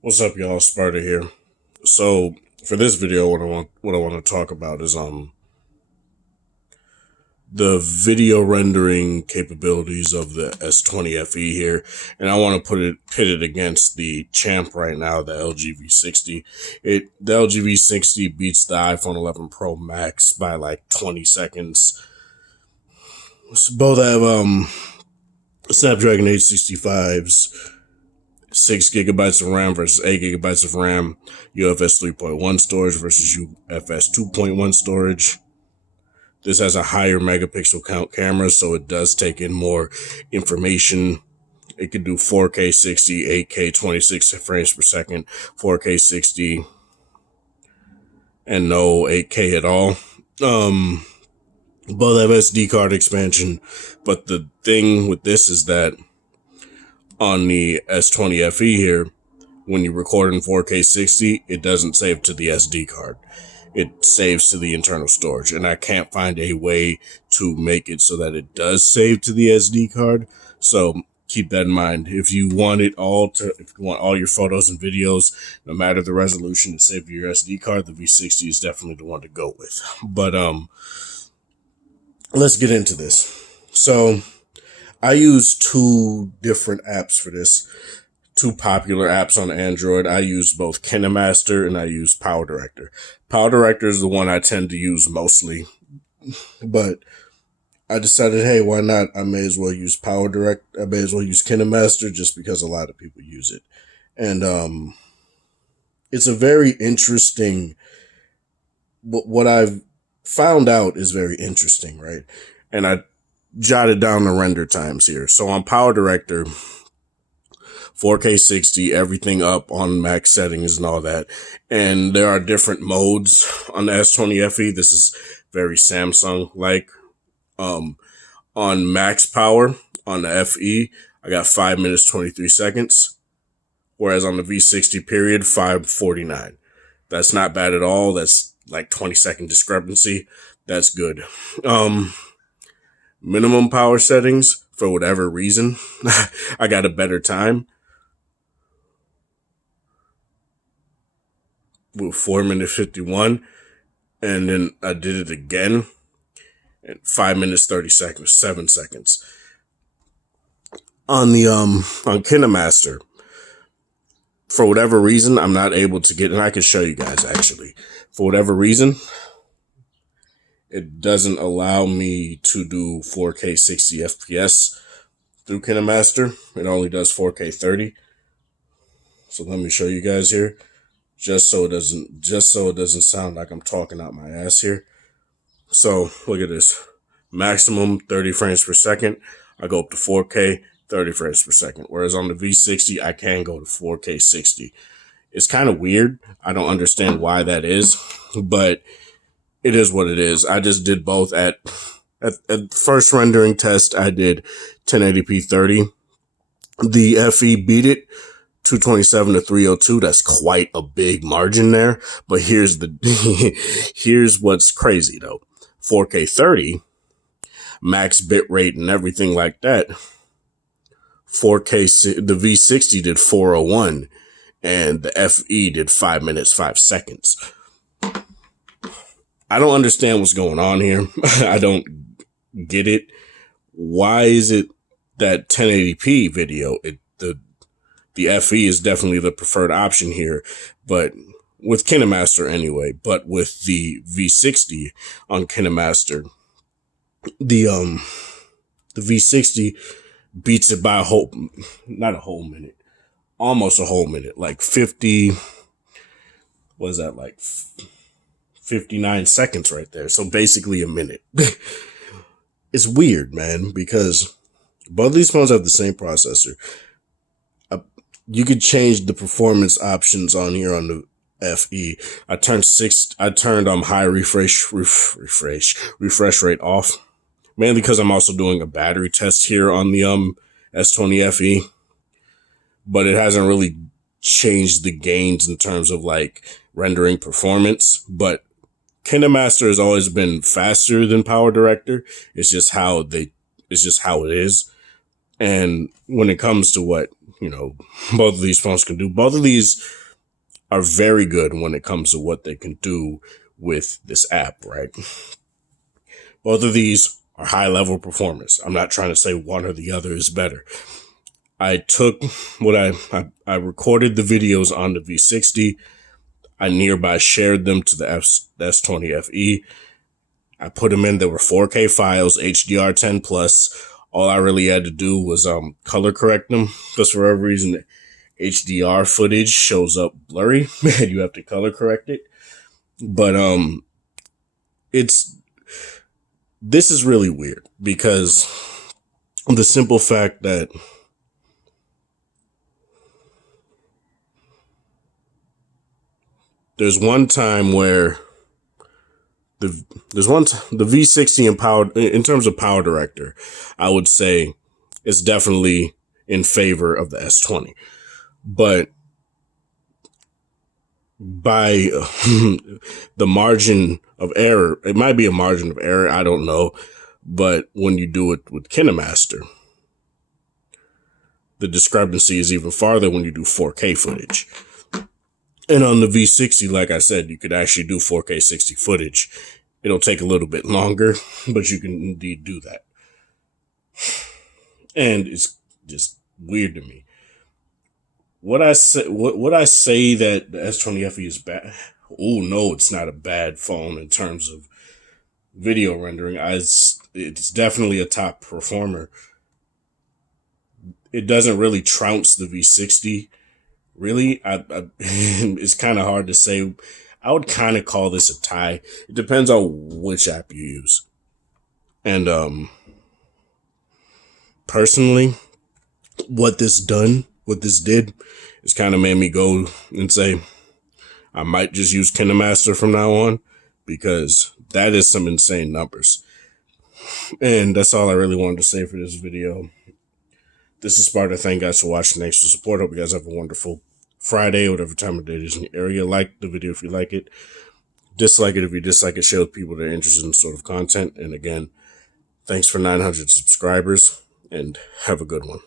What's up, y'all? Sparta here. So for this video, what I want to talk about is the video rendering capabilities of the S20 FE here, and I want to pit it against the champ right now, the LG V60. The LG V60 beats the iPhone 11 Pro Max by like 20 seconds. Both have Snapdragon 865s. 6 gigabytes of RAM versus 8 gigabytes of RAM, UFS 3.1 storage versus UFS 2.1 storage. This has a higher megapixel count camera, so it does take in more information. It can do 4K 60, 8K 26 frames per second, 4K 60, and no 8K at all. Both have SD card expansion, but the thing with this is that on the S20 FE here, when you record in 4K 60, it doesn't save to the SD card. It saves to the internal storage, and I can't find a way to make it so that it does save to the SD card. So keep that in mind. If you want if you want all your photos and videos, no matter the resolution, to save to your SD card, the V60 is definitely the one to go with. But let's get into this. So I use two different apps for this. Two popular apps on Android. I use both KineMaster and I use Power Director. Power Director is the one I tend to use mostly, but I decided, hey, why not? I may as well use Power Direct. I may as well use KineMaster just because a lot of people use it. And it's a very interesting, what I've found out is very interesting, right? And I jotted down the render times here. So on Power Director, 4K 60, everything up on max settings and all that. And there are different modes on the S20 FE. This is very Samsung-like. On max power, on the FE, I got 5 minutes, 23 seconds. Whereas on the V60 period, 5:49. That's not bad at all. That's like 20-second discrepancy. That's good. Minimum power settings, for whatever reason, I got a better time with 4 minutes 51, and then I did it again at 5 minutes 30 seconds, 7 seconds. On KineMaster, for whatever reason, I'm not able to get, and I can show you guys actually, for whatever reason, it doesn't allow me to do 4K 60 FPS through KineMaster. It only does 4K 30. So let me show you guys here, just so it doesn't sound like I'm talking out my ass here. So look at this, maximum 30 frames per second. I go up to 4K 30 frames per second. Whereas on the V60, I can go to 4K 60. It's kind of weird. I don't understand why that is, but it is what it is. I just did both at first rendering test. I did 1080p 30. The FE beat it 227 to 302. That's quite a big margin there. But here's what's crazy though. 4K 30, max bit rate and everything like that. 4K, the V60 did 401 and the FE did 5 minutes, 5 seconds. I don't understand what's going on here. I don't get it. Why is it that 1080p video, the FE is definitely the preferred option here, but with KineMaster anyway, but with the V60 on KineMaster, the V60 beats it by not a whole minute, almost a whole minute, like 50, what is that, like 59 seconds right there. So basically a minute. It's weird, man, because both of these phones have the same processor. You could change the performance options on here on the FE. I turned high refresh rate off, mainly because I'm also doing a battery test here on the S20 FE, but it hasn't really changed the gains in terms of like rendering performance. But KineMaster has always been faster than Power Director. It's just how it is. And when it comes to what, both of these phones can do, both of these are very good when it comes to what they can do with this app, right? Both of these are high level performance. I'm not trying to say one or the other is better. I took what I recorded the videos on the V60. I nearby shared them to the S20 FE. I put them in. There were 4K files, HDR10 plus. All I really had to do was color correct them. Because for whatever reason, HDR footage shows up blurry, and you have to color correct it. But this is really weird because the simple fact that there's one time where the V60 in terms of power director, I would say it's definitely in favor of the S20. But by the margin of error, it might be a margin of error, I don't know. But when you do it with KineMaster, the discrepancy is even farther when you do 4K footage. And on the V60, like I said, you could actually do 4K 60 footage. It'll take a little bit longer, but you can indeed do that. And it's just weird to me. Would I say that the S20 FE is bad? Oh no, it's not a bad phone in terms of video rendering. It's definitely a top performer. It doesn't really trounce the V60. Really, it's kind of hard to say. I would kind of call this a tie. It depends on which app you use. And personally, what this did is kind of made me go and say, I might just use KineMaster from now on, because that is some insane numbers. And that's all I really wanted to say for this video. This is Sparta. Thank you guys for watching. Thanks for support. Hope you guys have a wonderful Friday, whatever time of day it is in your area. Like the video if you like it. Dislike it if you dislike it. Share with people that are interested in sort of content. And again, thanks for 900 subscribers, and have a good one.